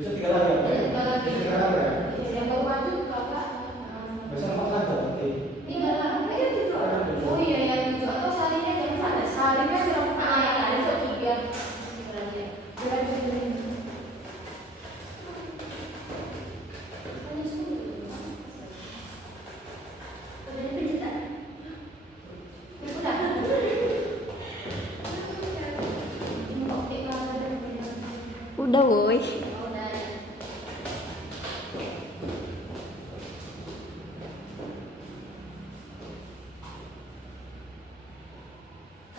Besok 3 lagi apa? Iya, 3 lagi. 3 lagi ya? Yang baru maju Bapak. Besok 4 lagi berarti. Iya, oh iya ya itu atau salingnya jam sana. Salingnya sudah pernah ada setiga. Udah woi.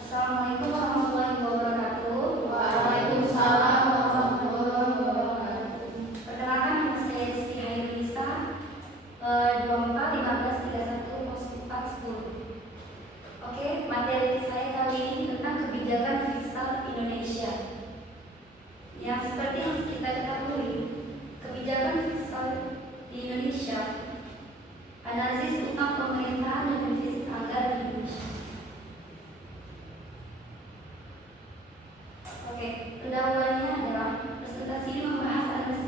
Assalamualaikum warahmatullahi wabarakatuh. Waalaikumsalam warahmatullahi wabarakatuh. Perkenalkan nama saya Siti Hairunisa, 24 15 31 04 10. Oke, materi saya kali ini tentang kebijakan fiskal Indonesia. Yang seperti yang kita ketahui, kebijakan fiskal di Indonesia, analisis utang pemerintah dan defisit anggaran di Indonesia. Oke, pendahuluannya adalah presentasi ini membahas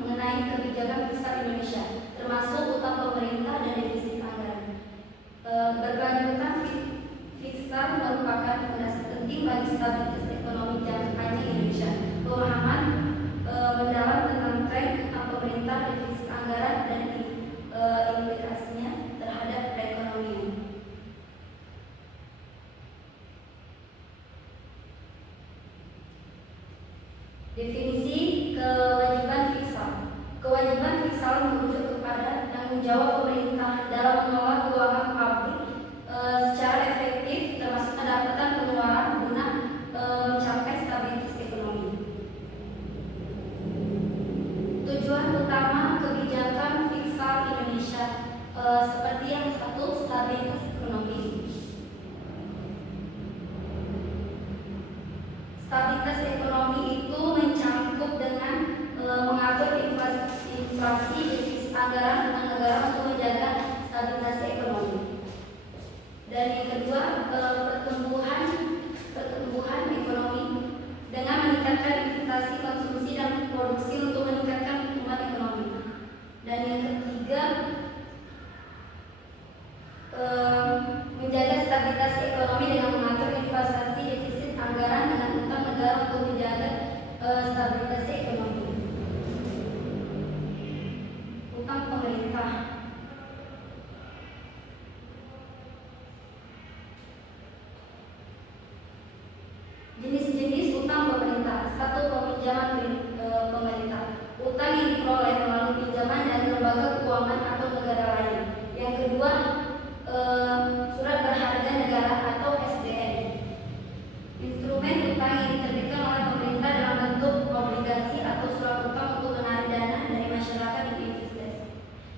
mengenai kebijakan fiskal Indonesia, termasuk utang pemerintah dan defisit anggaran. Berkelanjutan fiskal merupakan fondasi penting bagi stabilitas ekonomi jangka panjang Indonesia. Pemahaman mendalam tentang tren utang pemerintah, defisit anggaran dan implikasinya terhadap perekonomian. Definisi kewajiban fiskal. Kewajiban fiskal merujuk kepada tanggung jawab pemerintah dalam mengelola keuangan publik secara efektif, termasuk pendapatan pengeluaran guna mencapai stabilitas ekonomi. Tujuan utama kebijakan fiskal Indonesia seperti yang satu, stabilitas ekonomi. Stabilitas ekonomi itu mencangkup dengan mengatur inflasi, defisit anggaran utang negara untuk menjaga stabilitas ekonomi. Dan yang kedua, pertumbuhan ekonomi dengan meningkatkan inflasi, konsumsi dan produksi untuk meningkatkan pertumbuhan ekonomi. Dan yang ketiga, menjaga stabilitas ekonomi dengan mengatur investasi, defisit anggaran dengan utang negara untuk menjaga stabilitas ekonomi. Utang pemerintah. Jenis-jenis utang pemerintah. Satu, peminjaman pemerintah. Utang yang diperoleh melalui pinjaman dari lembaga keuangan atau negara lain. Yang kedua, surat berharga negara atau SBN. Instrumen utang yang diterbitkan oleh pemerintah dalam bentuk obligasi atau surat utang untuk menarik dana dari masyarakat dan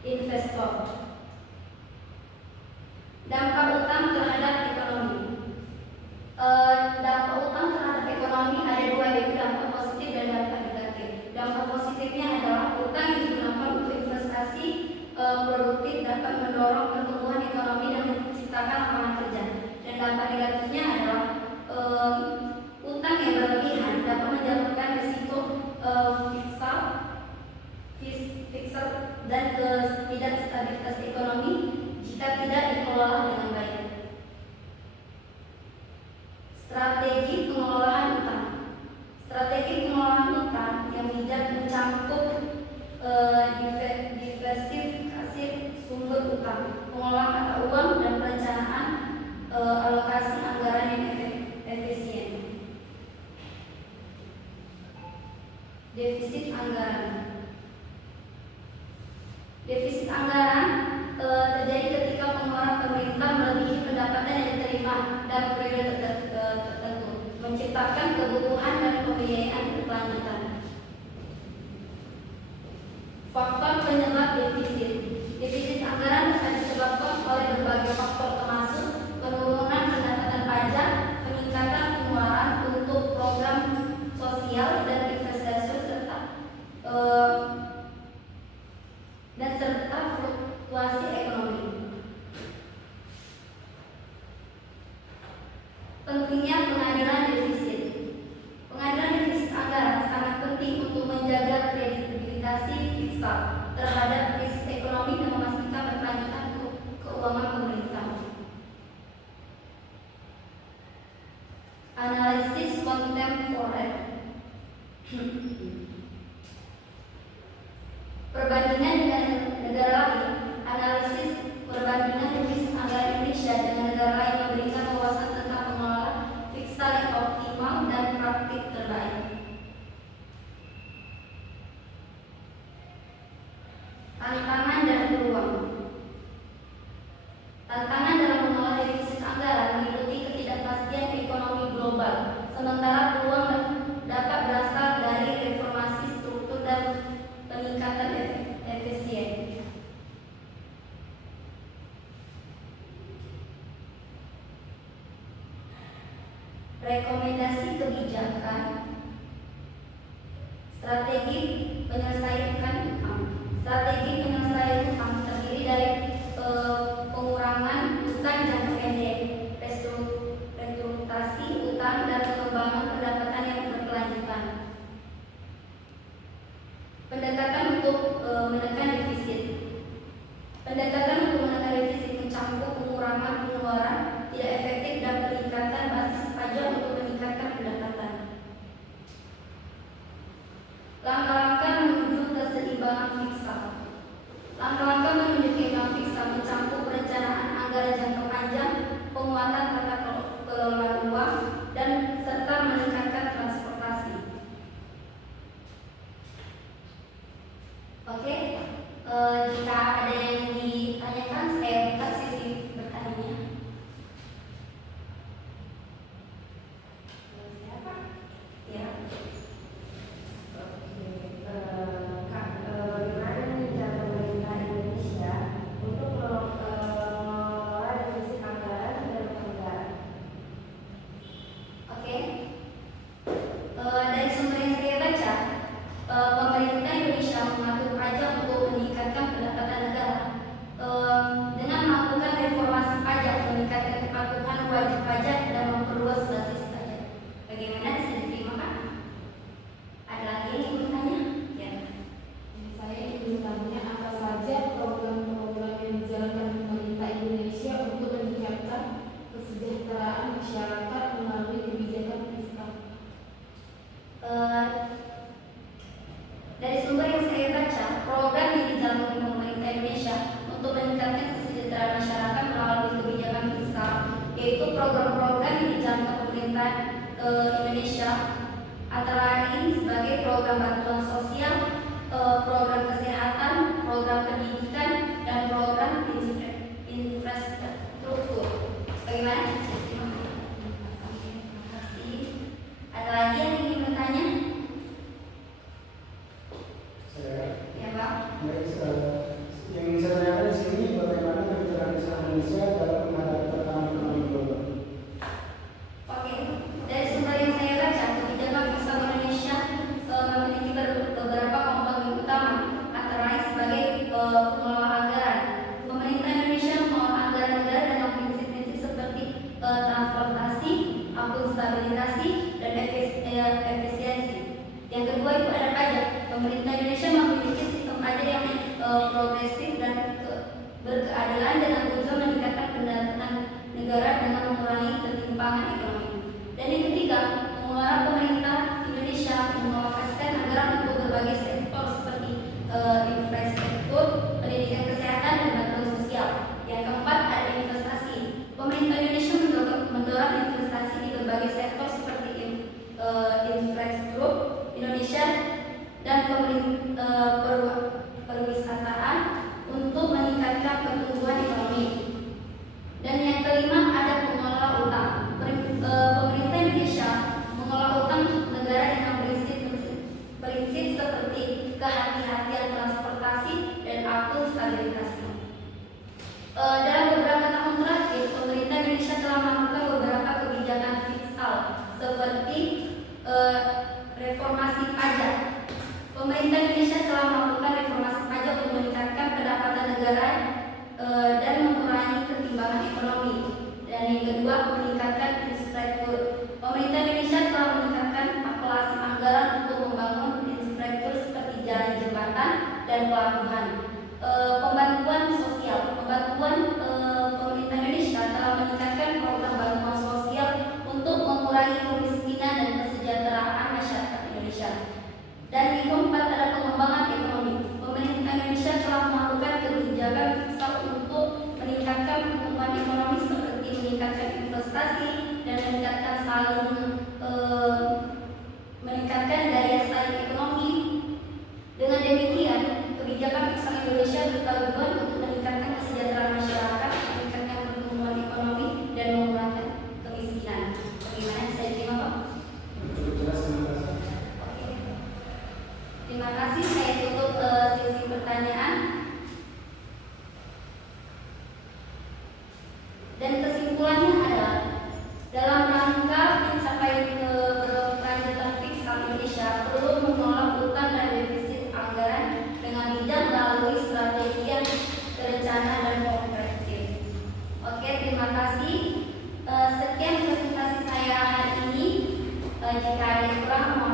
investor. Dampak utang terhadap ekonomi. Dampak utang terhadap ekonomi ada dua, yaitu dampak positif dan dampak negatif. Dampak positifnya adalah utang yang digunakan untuk investasi produktif dapat mendorong pertumbuhan ekonomi dan menciptakan lapangan kerja. Dan dampak negatifnya adalah utang yang berlebihan dapat menyebabkan risiko fiskal dan ketidakstabilitas ekonomi jika tidak dikelola dengan baik. Strategi pengelolaan utang. Strategi pengelolaan utang yang bijak mencangkup diversifikasi sumber utang, pengelolaan mata uang dan perencanaan alokasi anggaran yang efisien. Defisit anggaran. Defisit anggaran terjadi ketika pengeluaran pemerintah melebihi pendapatan yang diterima dan periode tertentu, menciptakan kebutuhan dan pembiayaan berkelanjutan. Faktor penyebab defisit. Defisit anggaran dapat disebabkan oleh berbagai faktor, termasuk penurunan pendapatan pajak, peningkatan pengeluaran untuk program sosial dan investasi serta Perbandingan dengan negara lain, analisis perbandingan defisit anggaran Indonesia dengan negara lain memberikan wawasan tentang pengelolaan fiskal yang optimal dan praktik terbaik. Tantangan dan peluang. Tantangan dalam mengelola defisit anggaran meliputi ketidakpastian ekonomi global, sementara peluang dapat berasal dari reformasi struktur dan peningkatan efisien. Rekomendasi kebijakan, strategi penyelesaian utang terdiri dari pengurangan utang jangka pendek, restrukturisasi utang, dan pengembangan pendapatan yang berkelanjutan. Pendekatan untuk menekan defisit. Pendekatan untuk menekan defisit mencakup pengurangan pengeluaran tidak efektif dan peningkatan basis pajak untuk meningkatkan pendapatan. Langkah-langkah menuju keseimbangan fiskal. Langkah-langkah menuju keseimbangan fiskal mencakup perencanaan anggaran jangka panjang, penguatan tata kelola uang, dan serta meningkatkan transportasi. Oke, jika ada yang ditanyakan, saya buka sesi bertanya. Siapa? Ya. Bagaimana nih cara pemerintah Indonesia untuk mengelola defisit anggaran dan anggaran? Oke. Dari sumber yang saya baca, pemerintah Indonesia mengatur pajak untuk meningkatkan pendapatan negara dengan melakukan reformasi pajak, meningkatkan kepatuhan wajib pajak, dan memperluas basis pajak. Bagaimana bisa diterima, Pak? Ada lagi yang ingin bertanya? Ya. Saya ingin bertanya, apa saja program-program yang dijalankan pemerintah Indonesia untuk meningkatkan kesejahteraan masyarakat melalui kebijakan fiskal? Dari sumber yang saya baca, program yang dijalankan pemerintah Indonesia untuk meningkatkan kesejahteraan masyarakat melalui kebijakan fiskal, yaitu program-program yang dijalankan pemerintah Indonesia antara lain sebagai program bantuan sosial, program kesehatan, program pendidikan, dan program infrastruktur. Bagaimana? Terima kasih. Ada lagi yang ingin bertanya? Ya, Pak. Yang saya tanyakan di sini bagaimana kebijakan fiskal Indonesia dalam menghadapi tantangan ekonomi global. Oke, dari sumber yang saya baca, kebijakan fiskal Indonesia memiliki beberapa komponen utama, antara lain sebagai pengelola anggaran. Pemerintah Indonesia mengelola anggaran negara dengan prinsip-prinsip seperti transportasi, akuntabilitas, dan efisiensi. Yang kedua itu ada pajak. Pemerintah Indonesia memiliki sistem pajak yang progresif dan berkeadilan dengan tujuan meningkatkan pendapatan negara dengan mengurangi ketimpangan ekonomi. Dan yang ketiga, pengelola pemerintah Indonesia mengalokasikan anggaran untuk berbagai sektor seperti infrastruktur, pendidikan, kesehatan, dan bantuan sosial. Yang keempat ada investasi. Pemerintah Indonesia mendorong investasi di berbagai sektor seperti infrastruktur Indonesia dan perwisataan untuk meningkatkan pertumbuhan ekonomi. Dan yang kelima ada pengelola utang. Pemerintah Indonesia mengelola utang negara dengan prinsip seperti kehati-hatian transportasi dan akuntabilitas. Dalam beberapa tahun terakhir, pemerintah Indonesia telah melakukan beberapa kebijakan fiskal seperti reformasi pajak. Pemerintah Indonesia telah melakukan reformasi pajak untuk meningkatkan pendapatan negara dan mengurangi ketimpangan ekonomi. Dan yang kedua, meningkatkan infrastruktur. Pemerintah Indonesia telah meningkatkan alokasi anggaran untuk membangun infrastruktur seperti jalan, jembatan, dan pelabuhan. Pembantuan sosial. Pemerintah Indonesia telah meningkatkan program bantuan sosial untuk mengurangi kemiskinan dan kesejahteraan masyarakat Indonesia. keadaan perang